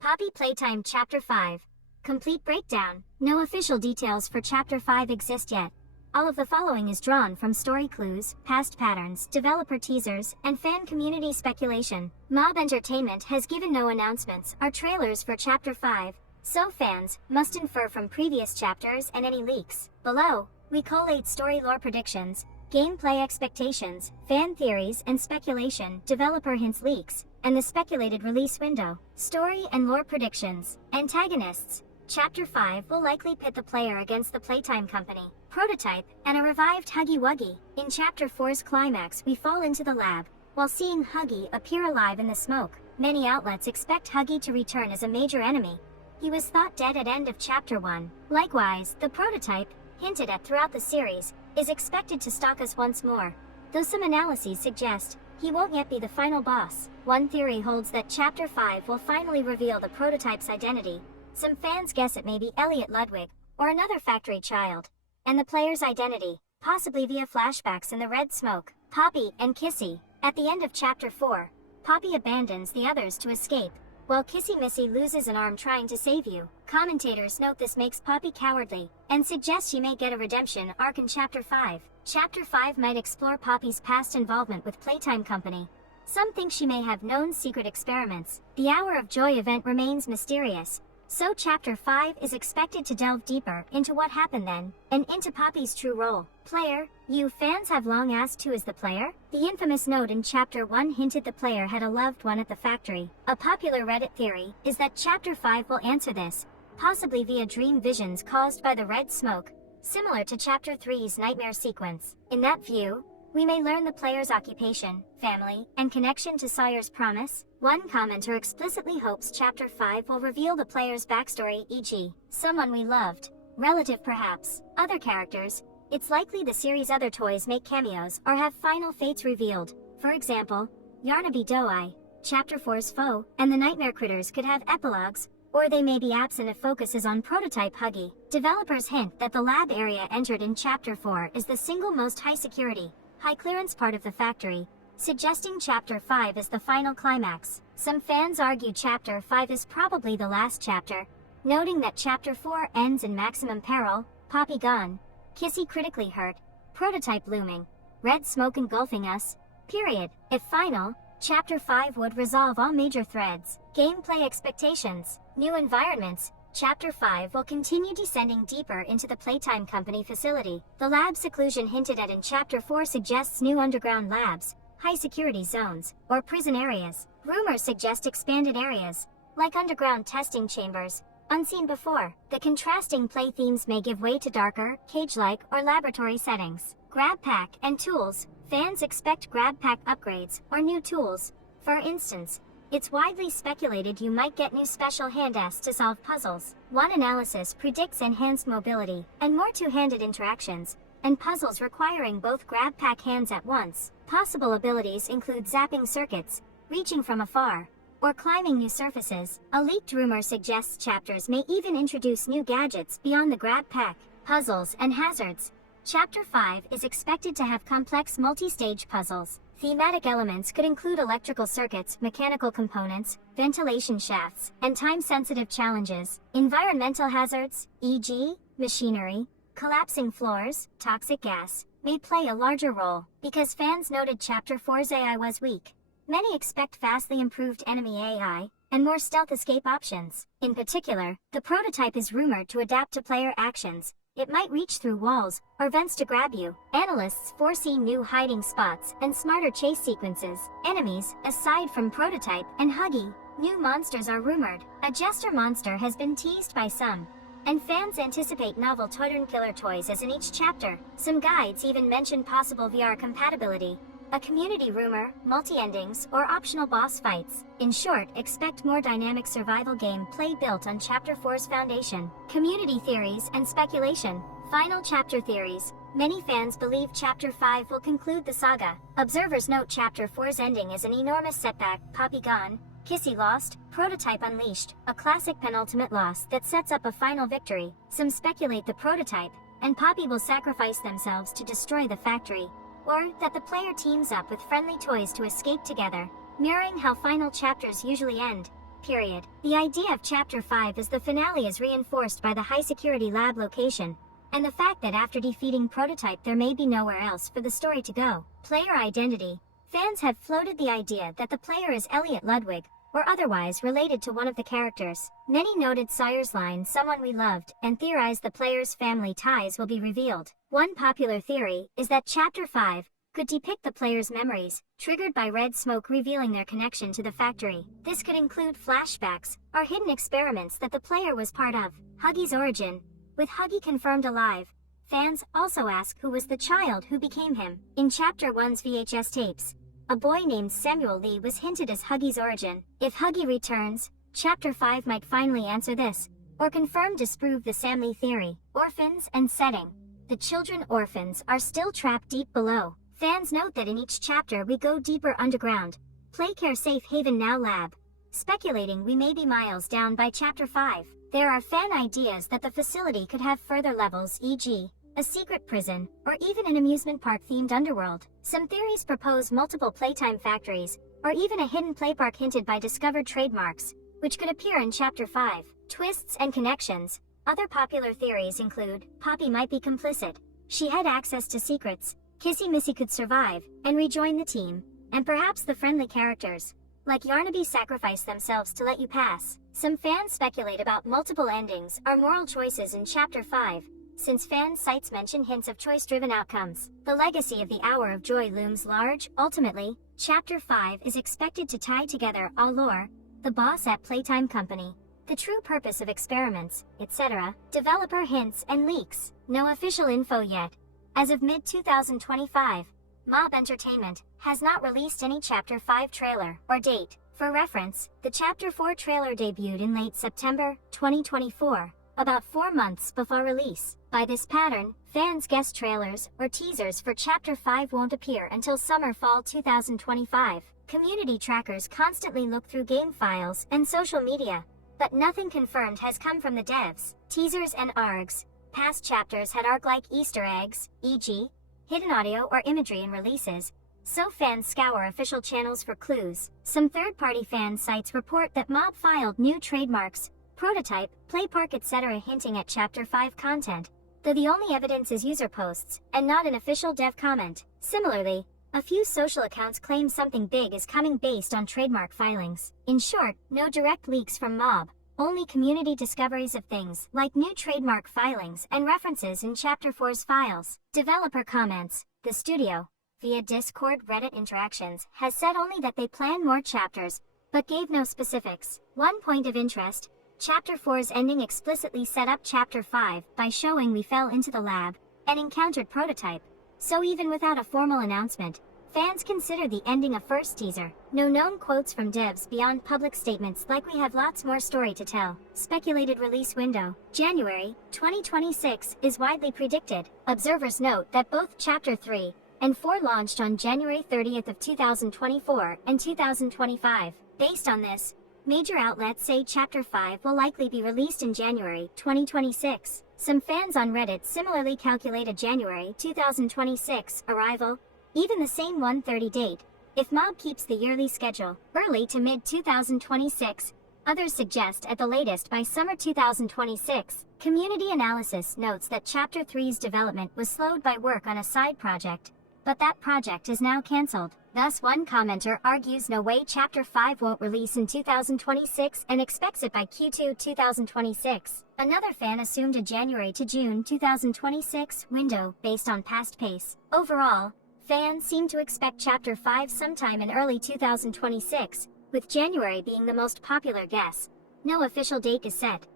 Poppy Playtime Chapter 5. Complete breakdown. No official details for Chapter 5 exist yet. All of the following is drawn from story clues, past patterns, developer teasers, and fan community speculation. Mob Entertainment has given no announcements or trailers for Chapter 5, so fans must infer from previous chapters and any leaks. Below, we collate story lore predictions, gameplay expectations, fan theories and speculation, developer hints leaks, and the speculated release window. Story and lore predictions. Antagonists. Chapter 5 will likely pit the player against the Playtime Company, Prototype, and a revived Huggy Wuggy. In Chapter 4's climax, we fall into the lab, while seeing Huggy appear alive in the smoke. Many outlets expect Huggy to return as a major enemy. He was thought dead at end of Chapter 1. Likewise, the Prototype, hinted at throughout the series, is expected to stalk us once more, though some analyses suggest he won't yet be the final boss. One theory holds that Chapter 5 will finally reveal the Prototype's identity. Some fans guess it may be Elliot Ludwig, or another factory child, and the player's identity, possibly via flashbacks in the red smoke. Poppy and Kissy. At the end of Chapter 4, Poppy abandons the others to escape, while Kissy Missy loses an arm trying to save you. Commentators note this makes Poppy cowardly, and suggest she may get a redemption arc in Chapter 5. Chapter 5 might explore Poppy's past involvement with Playtime Company. Some think she may have known secret experiments. The Hour of Joy event remains mysterious, so Chapter 5 is expected to delve deeper into what happened then, and into Poppy's true role. Player. You fans have long asked who is the player? The infamous note in Chapter 1 hinted the player had a loved one at the factory. A popular Reddit theory is that Chapter 5 will answer this, possibly via dream visions caused by the red smoke, similar to Chapter 3's nightmare sequence. In that view, we may learn the player's occupation, family, and connection to Sawyer's promise. One commenter explicitly hopes Chapter 5 will reveal the player's backstory, e.g., someone we loved, relative perhaps, other characters. It's likely the series' other toys make cameos or have final fates revealed. For example, Yarnaby Doe-Eye, Chapter 4's foe, and the Nightmare Critters could have epilogues, or they may be absent if focus is on Prototype Huggy. Developers hint that the lab area entered in Chapter 4 is the single most high security, high clearance part of the factory, suggesting Chapter 5 is the final climax. Some fans argue Chapter 5 is probably the last chapter, noting that Chapter 4 ends in maximum peril, Poppy gone, Kissy critically hurt, Prototype looming, red smoke engulfing us, period. If final, Chapter 5 would resolve all major threads. Gameplay expectations. New environments. Chapter 5 will continue descending deeper into the Playtime Company facility. The lab seclusion hinted at in Chapter 4 suggests new underground labs, high security zones, or prison areas. Rumors suggest expanded areas, like underground testing chambers, unseen before. The contrasting play themes may give way to darker, cage-like, or laboratory settings. Grab pack and tools. Fans expect grab pack upgrades or new tools. For instance, it's widely speculated you might get new special hand-asks to solve puzzles. One analysis predicts enhanced mobility and more two-handed interactions, and puzzles requiring both grab pack hands at once. Possible abilities include zapping circuits, reaching from afar, or climbing new surfaces. A leaked rumor suggests chapters may even introduce new gadgets beyond the grab pack. Puzzles and hazards. Chapter 5 is expected to have complex multi-stage puzzles. Thematic elements could include electrical circuits, mechanical components, ventilation shafts, and time-sensitive challenges. Environmental hazards, e.g., machinery, collapsing floors, toxic gas, may play a larger role. Because fans noted Chapter 4's AI was weak, many expect vastly improved enemy AI, and more stealth escape options. In particular, the Prototype is rumored to adapt to player actions. It might reach through walls or vents to grab you. Analysts foresee new hiding spots and smarter chase sequences. Enemies, aside from Prototype and Huggy, new monsters are rumored. A Jester monster has been teased by some, and fans anticipate novel Toyturn killer toys as in each chapter. Some guides even mention possible VR compatibility. A community rumor, multi-endings, or optional boss fights. In short, expect more dynamic survival gameplay built on Chapter 4's foundation. Community theories and speculation. Final chapter theories. Many fans believe Chapter 5 will conclude the saga. Observers note Chapter 4's ending as an enormous setback. Poppy gone, Kissy lost, Prototype unleashed, a classic penultimate loss that sets up a final victory. Some speculate the Prototype and Poppy will sacrifice themselves to destroy the factory, or that the player teams up with friendly toys to escape together, mirroring how final chapters usually end. period. The idea of Chapter 5 as the finale is reinforced by the high-security lab location, and the fact that after defeating Prototype there may be nowhere else for the story to go. Player identity. Fans have floated the idea that the player is Elliot Ludwig, or otherwise related to one of the characters. Many noted Sire's line, "Someone we loved," and theorized the player's family ties will be revealed. One popular theory is that Chapter 5 could depict the player's memories, triggered by red smoke revealing their connection to the factory. This could include flashbacks or hidden experiments that the player was part of. Huggy's origin. With Huggy confirmed alive, fans also ask who was the child who became him. In Chapter 1's VHS tapes, a boy named Samuel Lee was hinted as Huggy's origin. If Huggy returns, Chapter 5 might finally answer this, or confirm/disprove the Sam Lee theory. Orphans and setting. The children orphans are still trapped deep below. Fans note that in each chapter we go deeper underground. Playcare Safe Haven Now Lab, speculating we may be miles down by Chapter 5. There are fan ideas that the facility could have further levels, e.g., a secret prison, or even an amusement park-themed underworld. Some theories propose multiple Playtime factories, or even a hidden playpark hinted by discovered trademarks, which could appear in Chapter 5. Twists and connections. Other popular theories include, Poppy might be complicit. She had access to secrets. Kissy Missy could survive, and rejoin the team. And perhaps the friendly characters, like Yarnaby, sacrifice themselves to let you pass. Some fans speculate about multiple endings or moral choices in Chapter 5, since fan sites mention hints of choice-driven outcomes. The legacy of the Hour of Joy looms large. Ultimately, Chapter 5 is expected to tie together Allure, the boss at Playtime Company, the true purpose of experiments, etc., developer hints and leaks. No official info yet. As of mid-2025, Mob Entertainment has not released any Chapter 5 trailer or date. For reference, the Chapter 4 trailer debuted in late September 2024, about 4 months before release. By this pattern, fans' guess trailers or teasers for Chapter 5 won't appear until summer-fall 2025. Community trackers constantly look through game files and social media, but nothing confirmed has come from the devs. Teasers and ARGs. Past chapters had ARG-like Easter eggs, e.g., hidden audio or imagery in releases, so fans scour official channels for clues. Some third-party fan sites report that Mob filed new trademarks, Prototype, Playpark, etc., hinting at Chapter 5 content, though the only evidence is user posts, and not an official dev comment. Similarly, a few social accounts claim something big is coming based on trademark filings. In short, no direct leaks from Mob, only community discoveries of things like new trademark filings and references in Chapter 4's files. Developer comments. The studio, via Discord Reddit interactions, has said only that they plan more chapters, but gave no specifics. One point of interest, Chapter 4's ending explicitly set up Chapter 5 by showing we fell into the lab and encountered Prototype, so even without a formal announcement, fans consider the ending a first teaser. No known quotes from devs beyond public statements like we have lots more story to tell. Speculated release window. January 2026 is widely predicted. Observers note that both Chapter 3 and 4 launched on January 30th of 2024 and 2025. Based on this, major outlets say Chapter 5 will likely be released in January 2026. Some fans on Reddit similarly calculate a January 2026 arrival, even the same 1/30 date, if Mob keeps the yearly schedule. Early to mid-2026, others suggest at the latest by summer 2026. Community analysis notes that Chapter 3's development was slowed by work on a side project, but that project is now cancelled. Thus, one commenter argues no way Chapter 5 won't release in 2026 and expects it by Q2 2026. Another fan assumed a January to June 2026 window based on past pace. Overall, fans seem to expect Chapter 5 sometime in early 2026, with January being the most popular guess. No official date is set.